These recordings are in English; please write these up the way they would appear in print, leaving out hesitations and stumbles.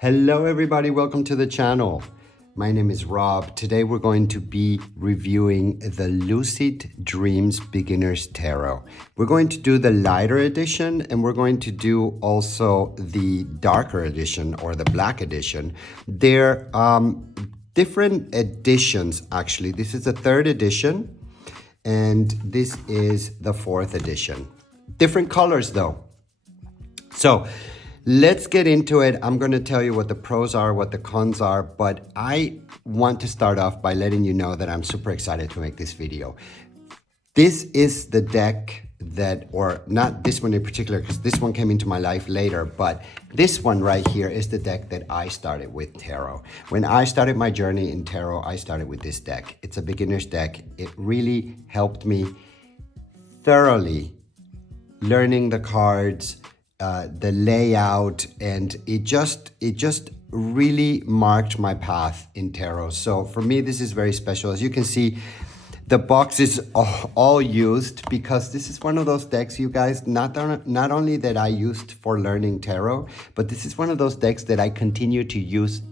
Hello everybody, welcome to the channel. My name is Rob. Today we're going to be reviewing the Lucid Dreams Beginner's Tarot. We're going to do the lighter edition and we're going to do also the darker edition or the black edition. They're different editions actually. This is the third edition and this is the fourth edition. Different colors though. So let's get into it. I'm going to tell you what the pros are, what the cons are, but I want to start off by letting you know that I'm super excited to make this video. This is the deck that, or not this one in particular, because this one came into my life later, but this one right here is the deck that I started with tarot. When I started my journey in tarot, I started with this deck. It's a beginner's deck. It really helped me thoroughly learning the cards, the layout, and it just really marked my path in tarot. So for me, this is very special. As you can see, the box is all used because this is one of those decks, you guys, not only that I used for learning tarot, but this is one of those decks that I continue to use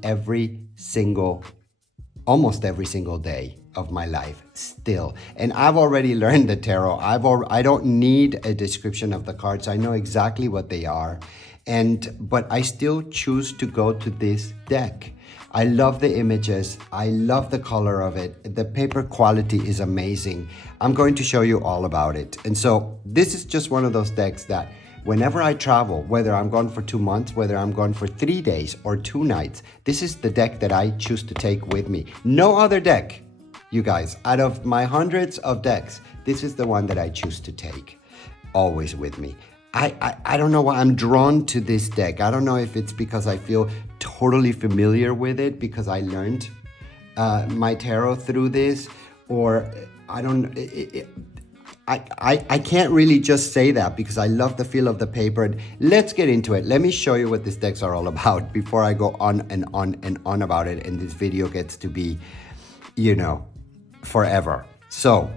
almost every single day of my life still. And I've already learned the tarot. I don't need a description of the cards. I know exactly what they are. But I still choose to go to this deck. I love the images. I love the color of it. The paper quality is amazing. I'm going to show you all about it. And so this is just one of those decks that whenever I travel, whether I'm gone for 2 months, whether I'm gone for 3 days or 2 nights, this is the deck that I choose to take with me. No other deck, you guys, out of my hundreds of decks, this is the one that I choose to take always with me. I don't know why I'm drawn to this deck. I don't know if it's because I feel totally familiar with it because I learned my tarot through this, or I don't. I can't really just say that because I love the feel of the paper. Let's get into it. Let me show you what these decks are all about before I go on and on and on about it and this video gets to be, you know, forever. So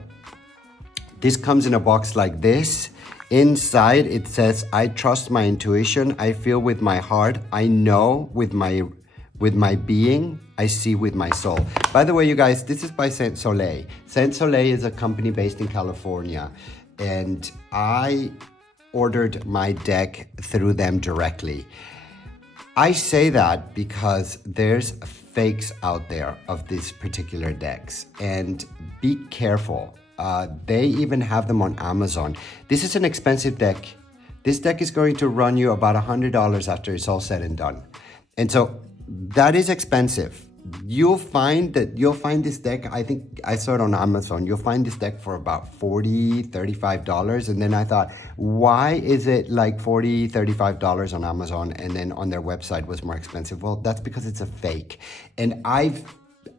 this comes in a box like this. Inside it says, I trust my intuition, I feel with my heart, I know with my being, I see with my soul. By the way, you guys, this is by Saint Soleil. Saint Soleil is a company based in California, and I ordered my deck through them directly. I say that because there's fakes out there of these particular decks, and be careful. They even have them on Amazon. This is an expensive deck. This deck is going to run you about $100 after it's all said and done. And so that is expensive. You'll find this deck, I think I saw it on Amazon, you'll find this deck for about $40, $35. And then I thought, why is it like $40, $35 on Amazon and then on their website was more expensive? Well, that's because it's a fake. And I've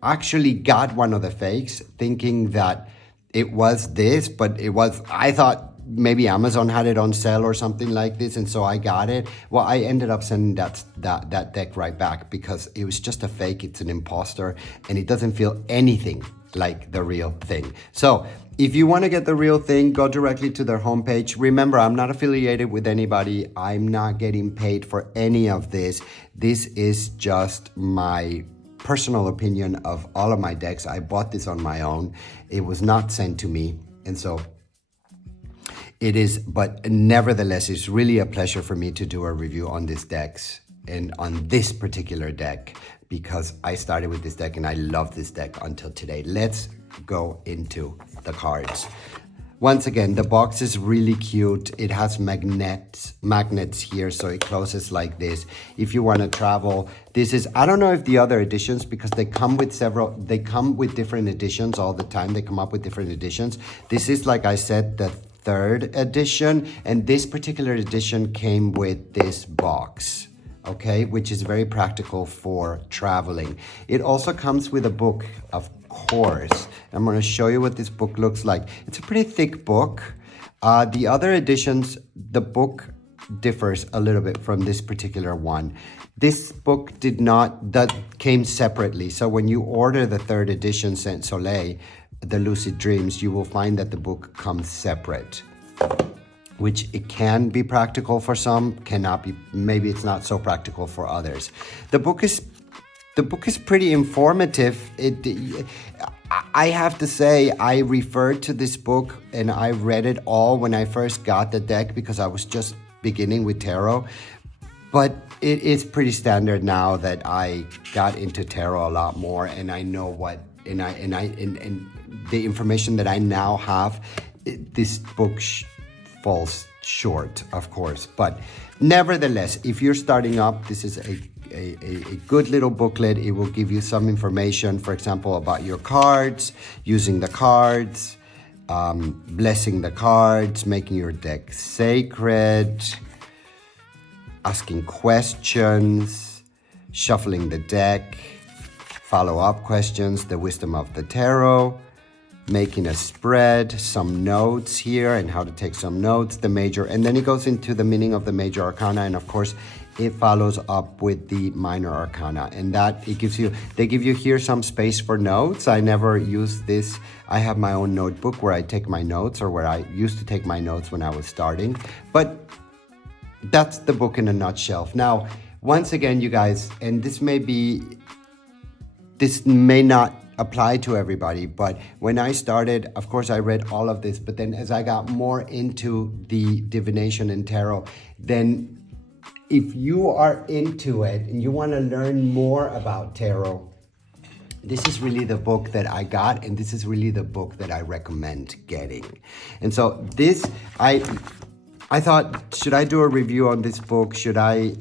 actually got one of the fakes thinking that it was this, but I thought maybe Amazon had it on sale or something like this, and so I got it. Well, I ended up sending that deck right back because it was just a fake. It's an imposter, and it doesn't feel anything like the real thing. So if you want to get the real thing, go directly to their homepage. Remember, I'm not affiliated with anybody. I'm not getting paid for any of this. This is just my personal opinion of all of my decks. I bought this on my own. It was not sent to me, and so it is, but nevertheless, it's really a pleasure for me to do a review on these decks and on this particular deck because I started with this deck and I love this deck until today. Let's go into the cards. Once again, the box is really cute. It has magnets here, so it closes like this. If you want to travel, this is, I don't know if the other editions, because they come with different editions all the time. They come up with different editions. This is, like I said, the third edition, and this particular edition came with this box, okay, which is very practical for traveling. It also comes with a book, of course. I'm going to show you what this book looks like. It's a pretty thick book. The other editions, the book differs a little bit from this particular one. This book that came separately. So when you order the third edition Saint Soleil, the Lucid Dreams, you will find that the book comes separate. which it can be practical for some, cannot be, maybe it's not so practical for others. The book is pretty informative. I have to say, I referred to this book and I read it all when I first got the deck because I was just beginning with tarot. But it is pretty standard now that I got into tarot a lot more, and I know what, and the information that I now have, this book falls short, of course. But nevertheless, if you're starting up, this is a good little booklet. It will give you some information, for example, about your cards, using the cards, blessing the cards, making your deck sacred, asking questions, shuffling the deck, follow-up questions, the wisdom of the tarot, making a spread, some notes here and how to take some notes, the major, and then it goes into the meaning of the major arcana, and of course it follows up with the minor arcana, and that it gives you, they give you here some space for notes. I never use this. I have my own notebook where I take my notes, or where I used to take my notes when I was starting, but that's the book in a nutshell. Now, once again, you guys, and this may not apply to everybody, but when I started, of course, I read all of this, but then as I got more into the divination and tarot, then if you are into it and you want to learn more about tarot, this is really the book that I got, and this is really the book that I recommend getting. And so this, I thought, should I do a review on this book? Should I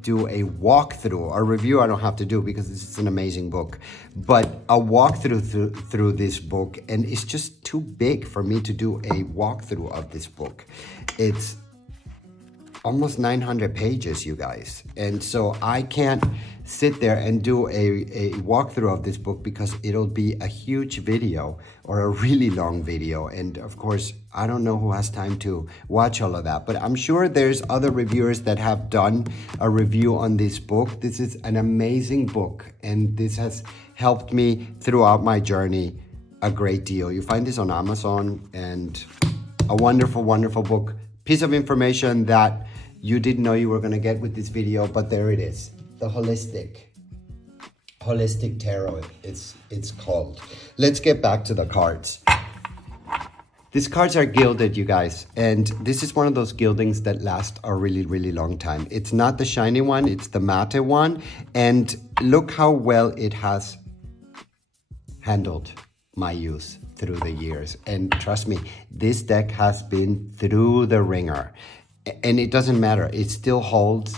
do a walkthrough? A review I don't have to do because this is an amazing book, but a walkthrough through this book, and it's just too big for me to do a walkthrough of this book. It's almost 900 pages, you guys. And so I can't sit there and do a walkthrough of this book because it'll be a huge video or a really long video. And of course, I don't know who has time to watch all of that, but I'm sure there's other reviewers that have done a review on this book. This is an amazing book, and this has helped me throughout my journey a great deal. You find this on Amazon, and a wonderful, wonderful book. Piece of information that you didn't know you were going to get with this video, but there it is. The holistic tarot, it's called. Let's get back to the cards. These cards are gilded, you guys, and this is one of those gildings that last a really, really long time. It's not the shiny one, it's the matte one, and look how well it has handled my use through the years. And trust me, this deck has been through the ringer, and it doesn't matter, it still holds.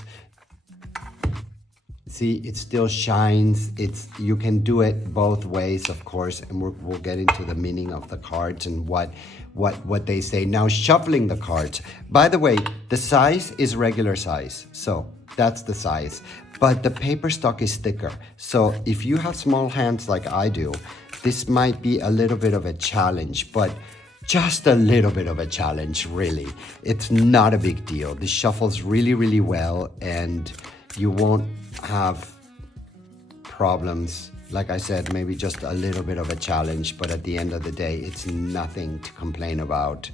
See, it still shines. You can do it both ways, of course, and we'll get into the meaning of the cards and what they say. Now, shuffling the cards. By the way, the size is regular size, so that's the size. But the paper stock is thicker. So if you have small hands like I do, this might be a little bit of a challenge, but just a little bit of a challenge, really. It's not a big deal. This shuffles really, really well, and you won't have problems. Like I said, maybe just a little bit of a challenge, but at the end of the day, it's nothing to complain about.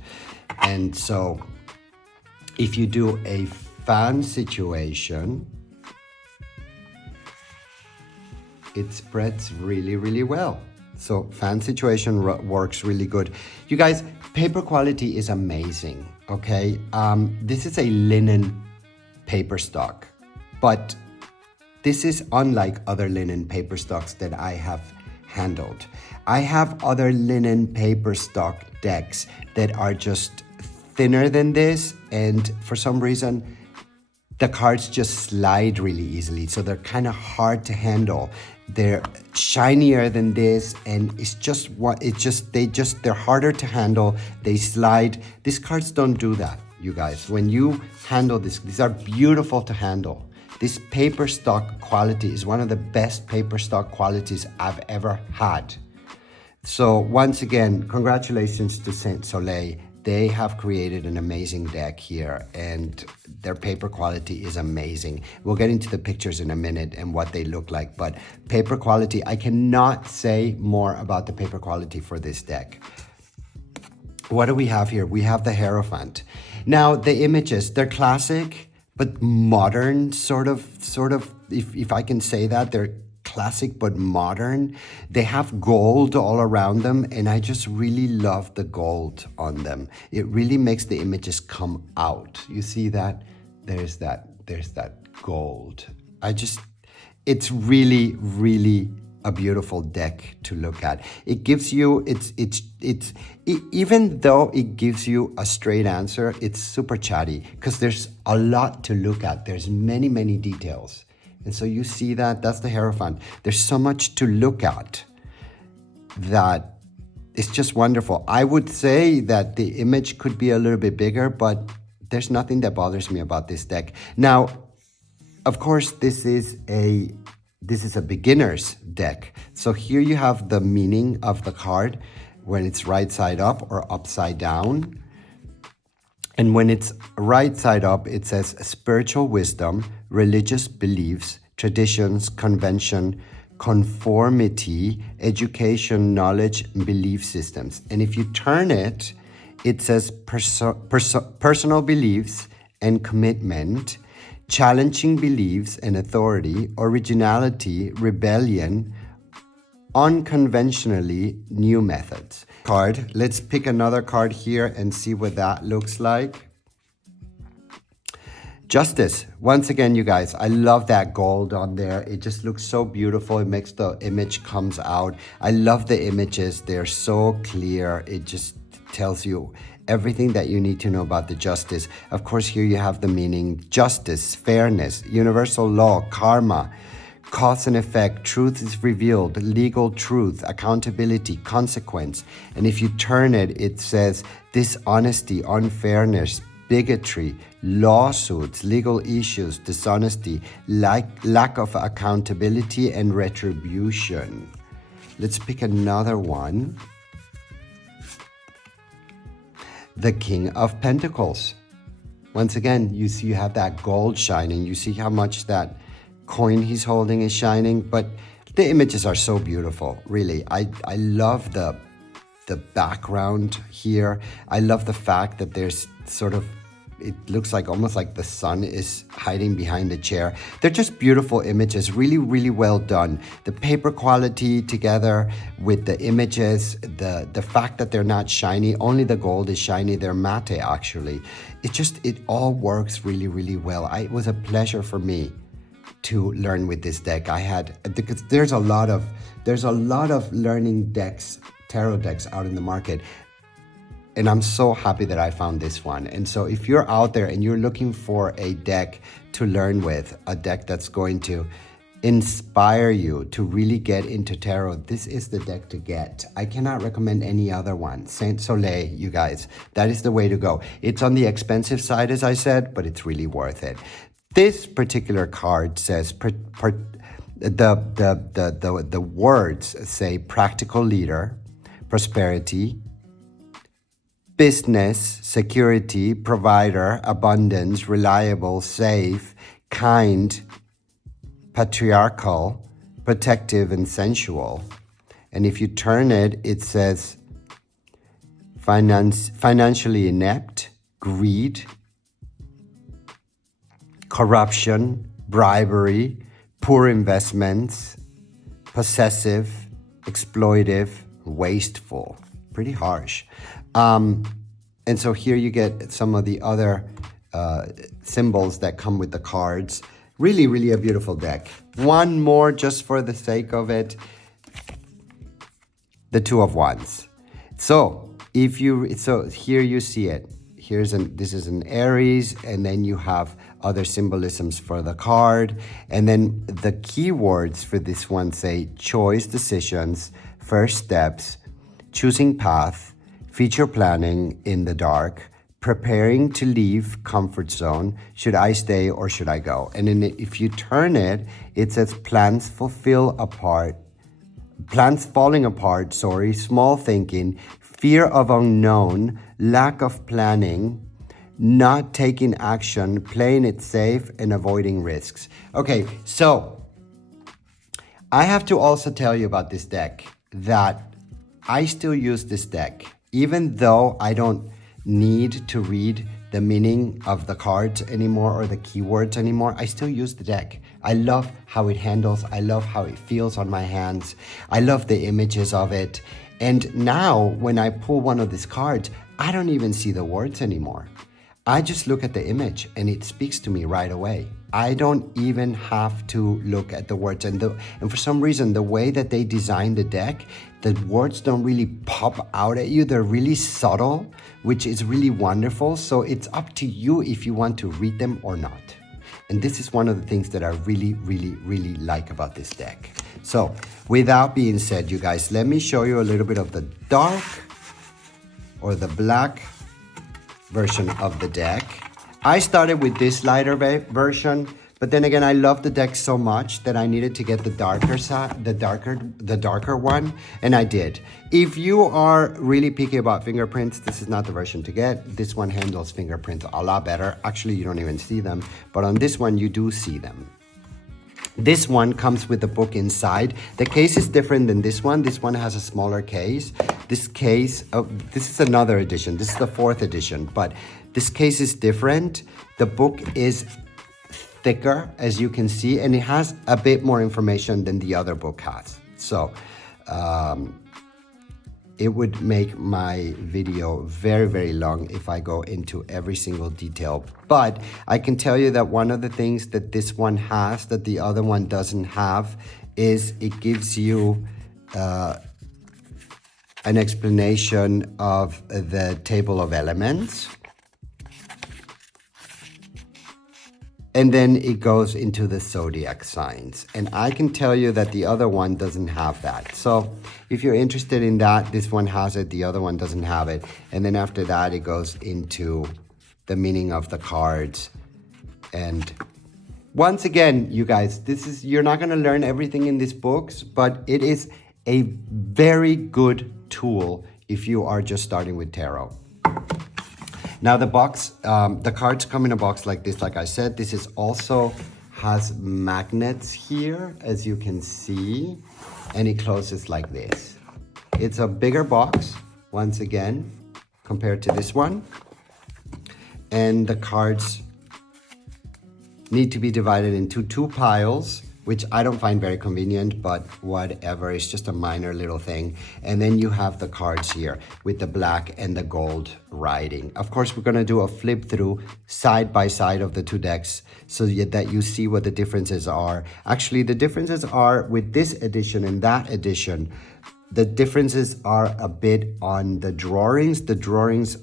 And so if you do a fan situation, it spreads really, really well. So fan situation works really good. You guys, paper quality is amazing, okay? This is a linen paper stock, but this is unlike other linen paper stocks that I have handled. I have other linen paper stock decks that are just thinner than this, and for some reason, the cards just slide really easily, so they're kind of hard to handle. They're shinier than this, and they're harder to handle. They slide. These cards don't do that, you guys. When you handle this, these are beautiful to handle. This paper stock quality is one of the best paper stock qualities I've ever had. So once again, congratulations to Saint Soleil. They have created an amazing deck here, and their paper quality is amazing. We'll get into the pictures in a minute and what they look like, but paper quality, I cannot say more about the paper quality for this deck. what do we have here? We have the Hierophant. Now, the images, they're classic, but modern, sort of, if I can say that, they're classic but modern. They have gold all around them, and I just really love the gold on them. It really makes the images come out. You see that? There's that gold. It's really, really a beautiful deck to look at. It gives you, even though it gives you a straight answer, it's super chatty because there's a lot to look at. There's many, many details. And so you see that's the Hierophant. There's so much to look at that it's just wonderful. I would say that the image could be a little bit bigger, but there's nothing that bothers me about this deck. Now, of course, this is a beginner's deck. So here you have the meaning of the card when it's right side up or upside down. And when it's right side up, it says spiritual wisdom, religious beliefs, traditions, convention, conformity, education, knowledge, belief systems. And if you turn it, it says personal beliefs and commitment, challenging beliefs and authority, originality, rebellion, unconventionally new methods. Card. Let's pick another card here and see what that looks like. Justice. Once again, you guys, I love that gold on there. It just looks so beautiful. It makes the image comes out. I love the images. They're so clear. It just tells you everything that you need to know about the justice. Of course, here you have the meaning: justice, fairness, universal law, karma, cause and effect, truth is revealed, legal truth, accountability, consequence. And if you turn it, it says dishonesty, unfairness, bigotry, lawsuits, legal issues, dishonesty, lack of accountability, and retribution. Let's pick another one. The King of Pentacles. Once again, you see you have that gold shining. You see how much that coin he's holding is shining, but the images are so beautiful, really. I love the background here. I love the fact that there's sort of, it looks like almost like the sun is hiding behind the chair. They're just beautiful images, really, really well done. The paper quality together with the images, the fact that they're not shiny, only the gold is shiny, they're matte actually. It all works really, really well. It was a pleasure for me to learn with this deck. Because there's a lot of learning decks, tarot decks out in the market. And I'm so happy that I found this one. And so if you're out there and you're looking for a deck to learn with, a deck that's going to inspire you to really get into tarot, this is the deck to get. I cannot recommend any other one. Saint Soleil, you guys, that is the way to go. It's on the expensive side, as I said, but it's really worth it. This particular card says, the words say practical leader, prosperity, business, security, provider, abundance, reliable, safe, kind, patriarchal, protective, and sensual. And if you turn it, it says financially inept, greed, corruption, bribery, poor investments, possessive, exploitive, wasteful. Pretty harsh. And so here you get some of the other symbols that come with the cards. Really, really a beautiful deck. One more just for the sake of it. The Two of Wands. So here you see it. This is an Aries, and then you have other symbolisms for the card. And then the keywords for this one say choice, decisions, first steps, choosing path, future planning in the dark, preparing to leave comfort zone, should I stay or should I go? And then if you turn it, it says plans falling apart, small thinking, fear of unknown, lack of planning, not taking action, playing it safe, and avoiding risks. Okay, so I have to also tell you about this deck that I still use this deck. even though I don't need to read the meaning of the cards anymore or the keywords anymore, I still use the deck. I love how it handles. I love how it feels on my hands. I love the images of it. And now when I pull one of these cards, I don't even see the words anymore. I just look at the image and it speaks to me right away. I don't even have to look at the words. And for some reason, the way that they design the deck, the words don't really pop out at you. They're really subtle, which is really wonderful. So it's up to you if you want to read them or not. And this is one of the things that I really, really, really like about this deck. So without being said, you guys, let me show you a little bit of the dark or the black version of the deck. I started with this lighter version, but then again, I love the deck so much that I needed to get the darker side, the darker one, and I did. If you are really picky about fingerprints, this is not the version to get. This one handles fingerprints a lot better. Actually, you don't even see them, but on this one, you do see them. This one comes with the book inside. The case is different than this one. This one has a smaller case. This case, this is another edition. This is the 4th edition, but this case is different. The book is thicker, as you can see, and it has a bit more information than the other book has. So it would make my video very, very long if I go into every single detail. But I can tell you that one of the things that this one has that the other one doesn't have is it gives you an explanation of the table of elements. And then it goes into the zodiac signs. And I can tell you that the other one doesn't have that. So if you're interested in that, this one has it, the other one doesn't have it. And then after that, it goes into the meaning of the cards. And once again, you guys, you're not gonna learn everything in these books, but it is a very good tool if you are just starting with tarot. Now the box, the cards come in a box like this. Like I said, this is also has magnets here, as you can see, and it closes like this. It's a bigger box, once again, compared to this one. And the cards need to be divided into 2 piles, which I don't find very convenient, but whatever, it's just a minor little thing. And then you have the cards here with the black and the gold writing. Of course, we're gonna do a flip through side by side of the 2 decks so that you see what the differences are. Actually, the differences are with this edition and that edition. The differences are a bit on the drawings. The drawings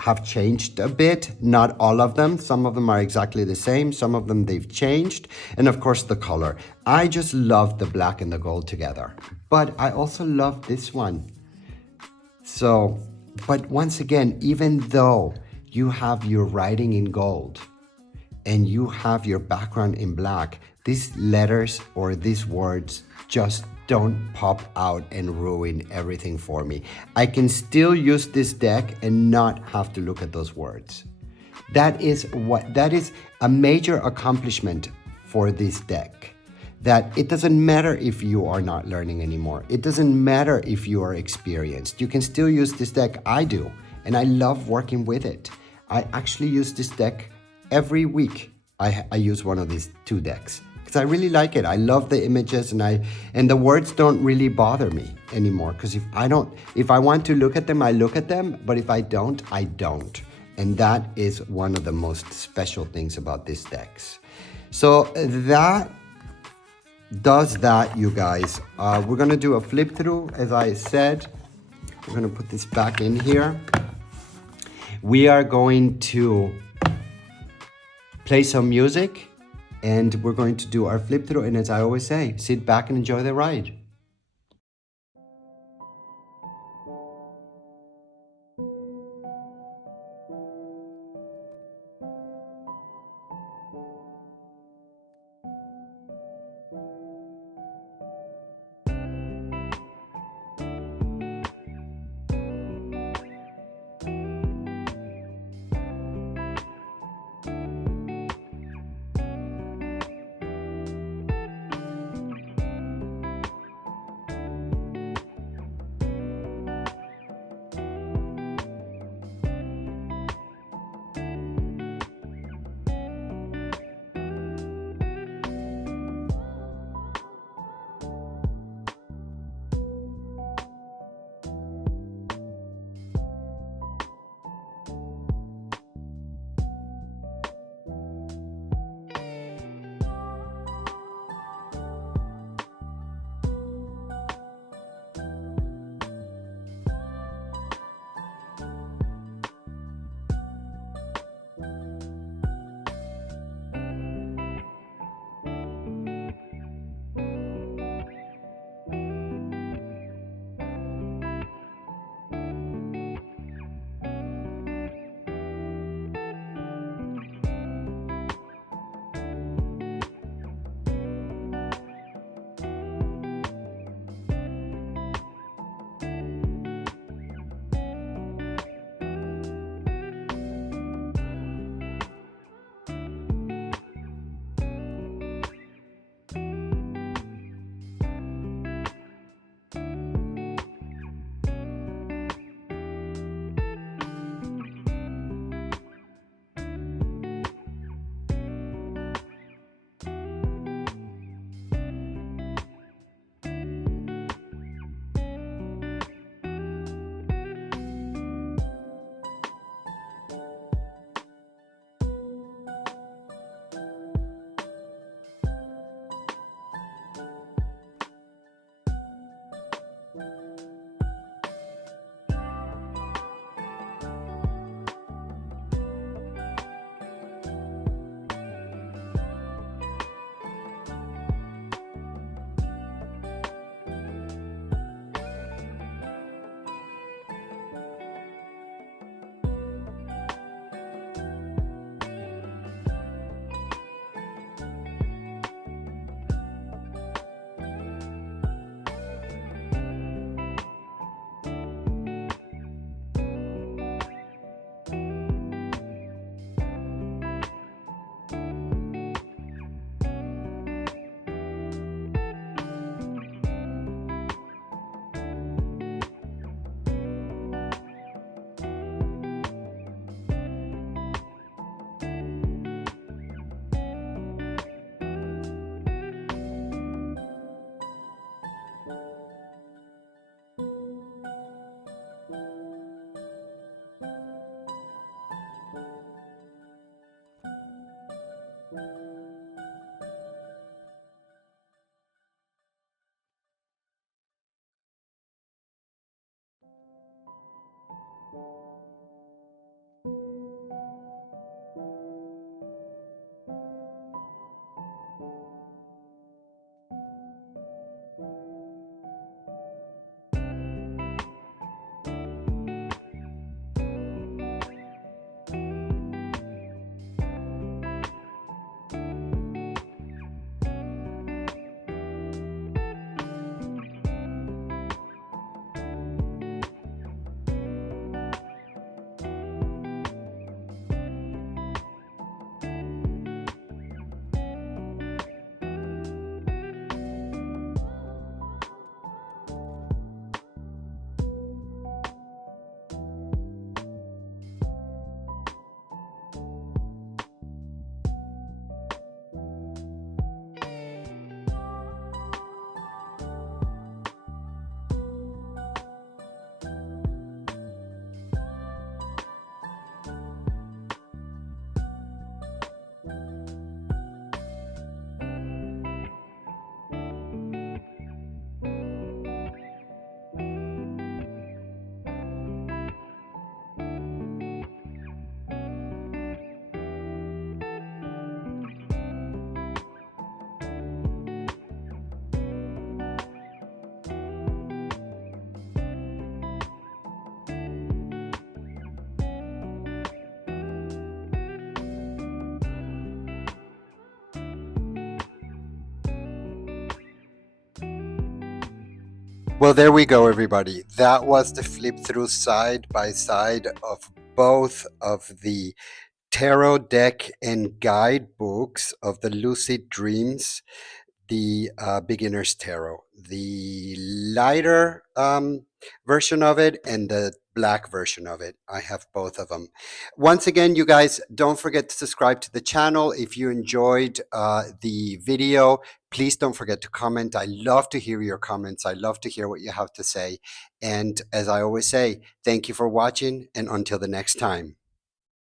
have changed a bit, not all of them. Some of them are exactly the same. Some of them they've changed. And of course the color. I just love the black and the gold together. But I also love this one. So, but once again, even though you have your writing in gold and you have your background in black, these letters or these words just don't pop out and ruin everything for me. I can still use this deck and not have to look at those words. That is a major accomplishment for this deck. That it doesn't matter if you are not learning anymore. It doesn't matter if you are experienced. You can still use this deck. I do, and I love working with it. I actually use this deck every week. I use one of these 2 decks. Because I really like it. I love the images and the words don't really bother me anymore. Because if I want to look at them, I look at them. But if I don't, I don't. And that is one of the most special things about these decks. So that does that, you guys. We're gonna do a flip through, as I said. We're gonna put this back in here. We are going to play some music. And we're going to do our flip through. And as I always say, sit back and enjoy the ride. Well, there we go, everybody. That was the flip through side by side of both of the tarot deck and guidebooks of the Lucid Dreams, the beginner's tarot, the lighter version of it and the black version of it. I have both of them. Once again, you guys, don't forget to subscribe to the channel. If you enjoyed the video, please don't forget to comment. I love to hear your comments. I love to hear what you have to say. And as I always say, thank you for watching, and until the next time.